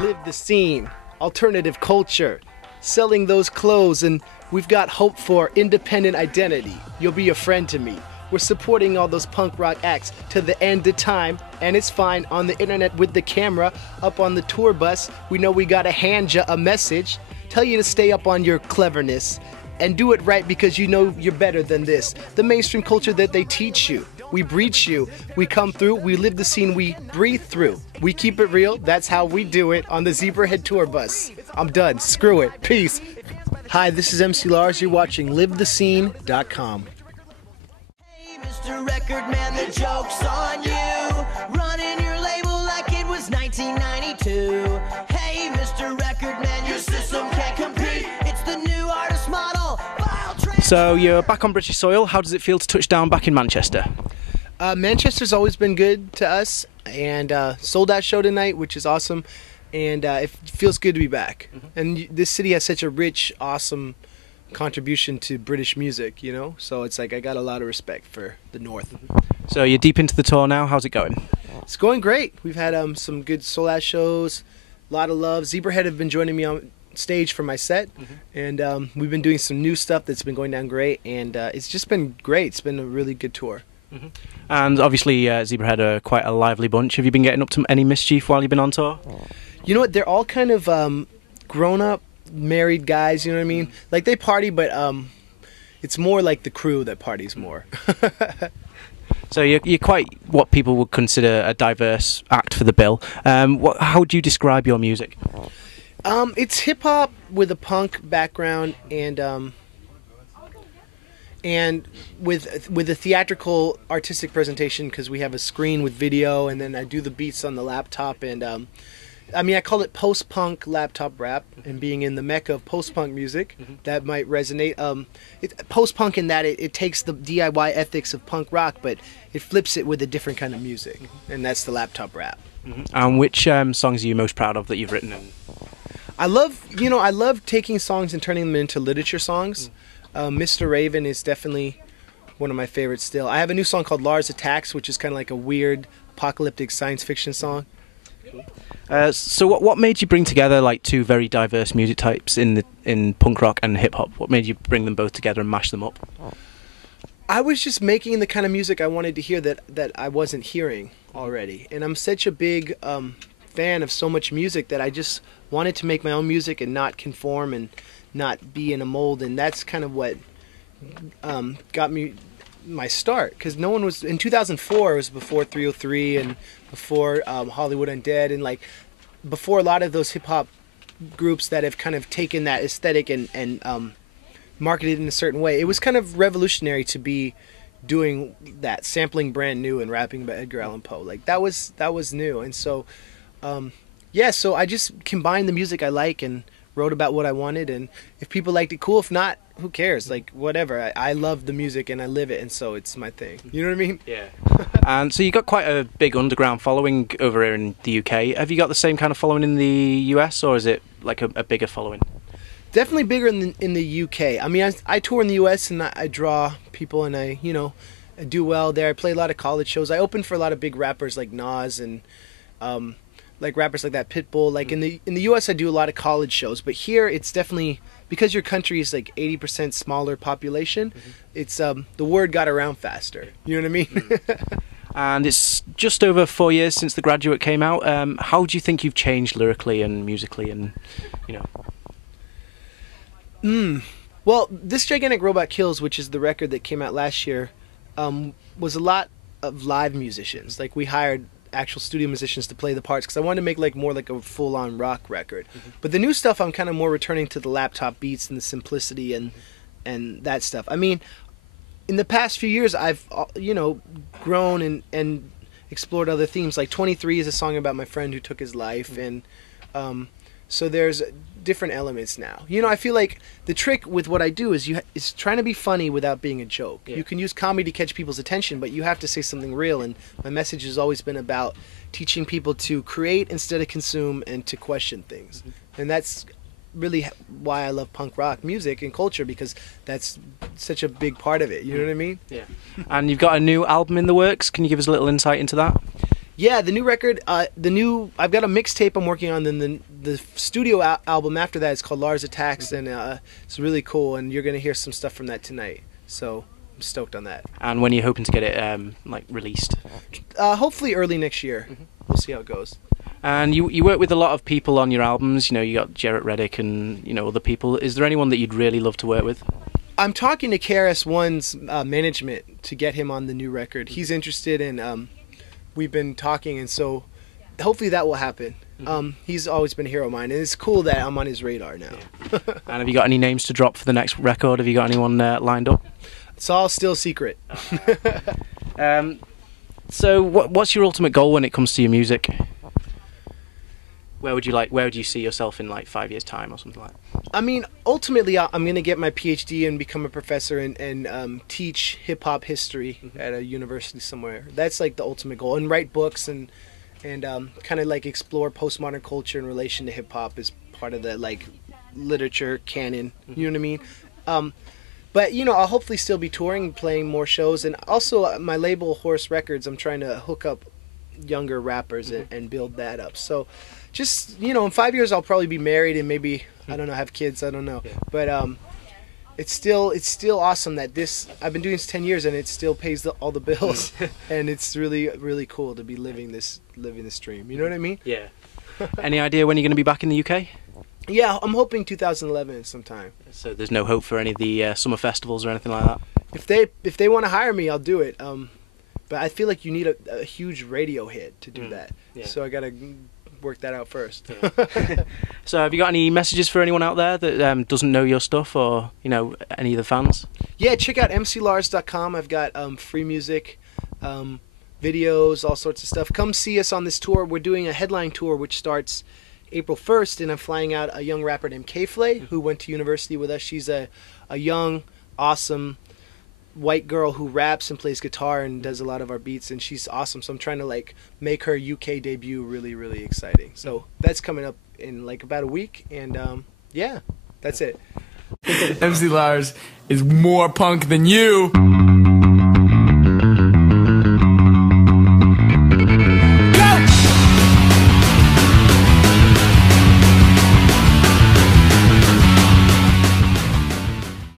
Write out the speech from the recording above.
Live the scene, alternative culture, selling those clothes, and we've got hope for independent identity. You'll be a friend to me. We're supporting all those punk rock acts to the end of time, and it's fine on the internet with the camera up on the tour bus. We know we gotta hand you a message, tell you to stay up on your cleverness, and do it right because you know you're better than this. The mainstream culture that they teach you. We breach you, we come through, we live the scene, we breathe through. We keep it real, that's how we do it on the Zebrahead tour bus. I'm done, screw it, peace. Hi, this is MC Lars, you're watching LiveTheScene.com. Hey, Mr. Record Man, the joke's on you. Running your label like it was 1992. Hey, Mr. Record Man, your system can't compete. It's the new artist model. So you're back on British soil. How does it feel to touch down back in Manchester? Manchester's always been good to us, and sold out show tonight, which is awesome, and it feels good to be back. And this city has such a rich, awesome contribution to British music, you know, so it's like I got a lot of respect for the North. So you're deep into the tour now. How's it going? It's going great. We've had some good sold out shows, a lot of love. Zebrahead have been joining me on stage for my set, and we've been doing some new stuff that's been going down great, and it's just been great. It's been a really good tour. And obviously Zebrahead are quite a lively bunch. Have you been getting up to any mischief while you've been on tour? You know what, they're all kind of grown up married guys, you know what I mean? Like they party, but it's more like the crew that parties more. So you're quite what people would consider a diverse act for the bill. How would you describe your music? It's hip hop with a punk background, and with a theatrical artistic presentation, because we have a screen with video, and then I do the beats on the laptop, and I mean, I call it post-punk laptop rap, and being in the mecca of post-punk music, that might resonate. It's post-punk in that it takes the DIY ethics of punk rock, but it flips it with a different kind of music, and that's the laptop rap. And which songs are you most proud of that you've written? I love taking songs and turning them into literature songs. Mr. Raven is definitely one of my favorites still. I have a new song called Lars Attacks, which is kind of like a weird apocalyptic science fiction song. So what made you bring together like two very diverse music types in punk rock and hip hop? What made you bring them both together and mash them up? I was just making the kind of music I wanted to hear that I wasn't hearing already, and I'm such a big fan of so much music that I just wanted to make my own music and not conform and not be in a mold, and that's kind of what got me my start, because no one was in 2004. It was before 303 and before Hollywood Undead, and like before a lot of those hip hop groups that have kind of taken that aesthetic and marketed it in a certain way. It was kind of revolutionary to be doing that, sampling brand new and rapping about Edgar Allan Poe. Like that was new, and so yeah, so I just combined the music I like and wrote about what I wanted, and if people liked it, cool. If not, who cares? Like whatever. I love the music and I live it, and so it's my thing. You know what I mean? Yeah. And so you got quite a big underground following over here in the UK. Have you got the same kind of following in the US, or is it like a bigger following? Definitely bigger in the UK. I mean, I tour in the US and I draw people, and I do well there. I play a lot of college shows. I open for a lot of big rappers like Nas and like rappers like that, Pitbull. Like in the US, I do a lot of college shows, but here it's definitely, because your country is like 80% smaller population. It's the word got around faster. You know what I mean? And it's just over 4 years since The Graduate came out. How do you think you've changed lyrically and musically, and Well, This Gigantic Robot Kills, which is the record that came out last year, was a lot of live musicians. Like we hired actual studio musicians to play the parts, because I wanted to make like more like a full-on rock record. But the new stuff, I'm kind of more returning to the laptop beats and the simplicity and that stuff. I mean, in the past few years, I've grown and explored other themes. Like 23 is a song about my friend who took his life, and so there's different elements now. I feel like the trick with what I do is is trying to be funny without being a joke. Yeah. You can use comedy to catch people's attention, but you have to say something real, and my message has always been about teaching people to create instead of consume, and to question things. And that's really why I love punk rock music and culture, because that's such a big part of it. You know what I mean? Yeah. And you've got a new album in the works. Can you give us a little insight into that? Yeah, the new record, I've got a mixtape I'm working on, then the studio album after that is called Lars Attacks, and it's really cool, and you're going to hear some stuff from that tonight, so I'm stoked on that. And when are you hoping to get it like released? Hopefully early next year. We'll see how it goes. And you work with a lot of people on your albums, you know, you got Jarrett Reddick and, you know, other people. Is there anyone that you'd really love to work with? I'm talking to KRS-One's management to get him on the new record. He's interested, and we've been talking, and so hopefully that will happen. He's always been a hero of mine, and it's cool that I'm on his radar now. Yeah. And have you got any names to drop for the next record? Have you got anyone lined up? It's all still secret. So what's your ultimate goal when it comes to your music? Where would you see yourself in like 5 years' time or something like that? I mean, ultimately, I'm going to get my PhD and become a professor and teach hip-hop history at a university somewhere. That's like the ultimate goal. And write books and kind of like explore postmodern culture in relation to hip-hop as part of the like literature canon. You know what I mean? But, you know, I'll hopefully still be touring, playing more shows. And also my label, Horse Records, I'm trying to hook up younger rappers and build that up. So just, you know, in 5 years I'll probably be married and maybe, I don't know, have kids, I don't know. Yeah. But it's still awesome that I've been doing this 10 years and it still pays all the bills. And it's really, really cool to be living this dream. You know what I mean? Yeah. Any idea when you're going to be back in the UK? Yeah, I'm hoping 2011 sometime. So there's no hope for any of the summer festivals or anything like that? If they want to hire me, I'll do it. But I feel like you need a huge radio hit to do that. Yeah. So I got to work that out first. Yeah. So have you got any messages for anyone out there that doesn't know your stuff, or, you know, any of the fans? Yeah, check out mclars.com. I've got free music, videos, all sorts of stuff. Come see us on this tour. We're doing a headline tour which starts April 1st, and I'm flying out a young rapper named K-Flay, who went to university with us. She's a young, awesome white girl who raps and plays guitar and does a lot of our beats, and she's awesome. So I'm trying to like make her UK debut really, really exciting. So that's coming up in like about a week, and yeah, that's it. MC Lars is more punk than you.